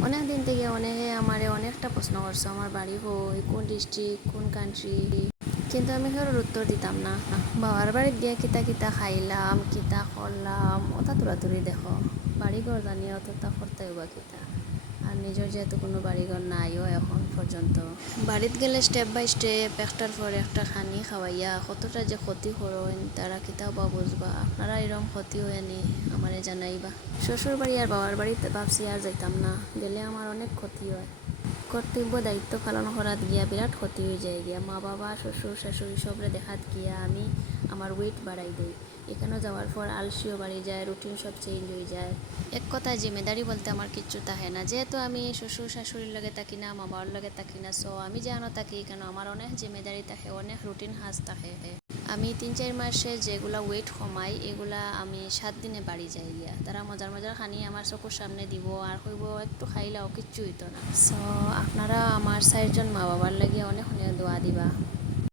অনেক দিন থেকে অনেকে আমারে অনেকটা প্রশ্ন করছে আমার বাড়ি কই, কোন ডিস্ট্রিক্ট, কোন কান্ট্রি, কিন্তু আমি কারোর উত্তর দিতাম না। বাবার বাড়ির গিয়ে কিতা কিতা খাইলাম, কিতা করলাম, ওটা তুরাতুরি দেখো। বাড়িঘর জানিয়ে অতটা করতে বা কিতা। আর নিজের যেহেতু কোনো বাড়িঘর নাইও এখন পর্যন্ত, বাড়িতে গেলে স্টেপ বাই স্টেপ একটার পর একটা খানি খাওয়াইয়া কতটা যে ক্ষতি করেন তারা কিতাও বা বুঝবা। আপনারা এরকম ক্ষতি হয়নি আমারে জানাইবা। শ্বশুর বাড়ি আর বাবার বাড়িতে ভাবছি আর যাইতাম না, গেলে আমার অনেক ক্ষতি হয়। কর্তব্য দায়িত্ব পালন করাত গিয়া বিরাট ক্ষতি হয়ে যায় গিয়া। মা বাবা শ্বশুর শাশুড়ি সবরে দেখাত গিয়া আমি আমার ওয়েট বাড়াই দিই। এখানেও যাওয়ার পর আলসিও বাড়ি যায়, রুটিন সব চেঞ্জ হয়ে যায়। এক কথায় জিম্মেদারি বলতে আমার কিচ্ছু থাকে না, যেহেতু আমি শ্বশুর শাশুড়ির লগে থাকি না, মা বাবার লগে থাকি না, সো আমি যেন থাকি কেন আমার অনেক জিম্মেদারি থাকে, অনেক রুটিন হাজ থাকে। আমি 3-4 মাসে যেগুলা ওয়েট কমাই এগুলা আমি 7 দিনে বাড়ি যাই গিয়া। তারা মজার মজার খানি আমার চকুর সামনে দিব আর কইব একটু খাইলাও, কিচ্ছু হইতো না। সো আপনারা আমার 4জন মা বাবার লাগিয়ে অনেক অনেক দোয়া দিবা।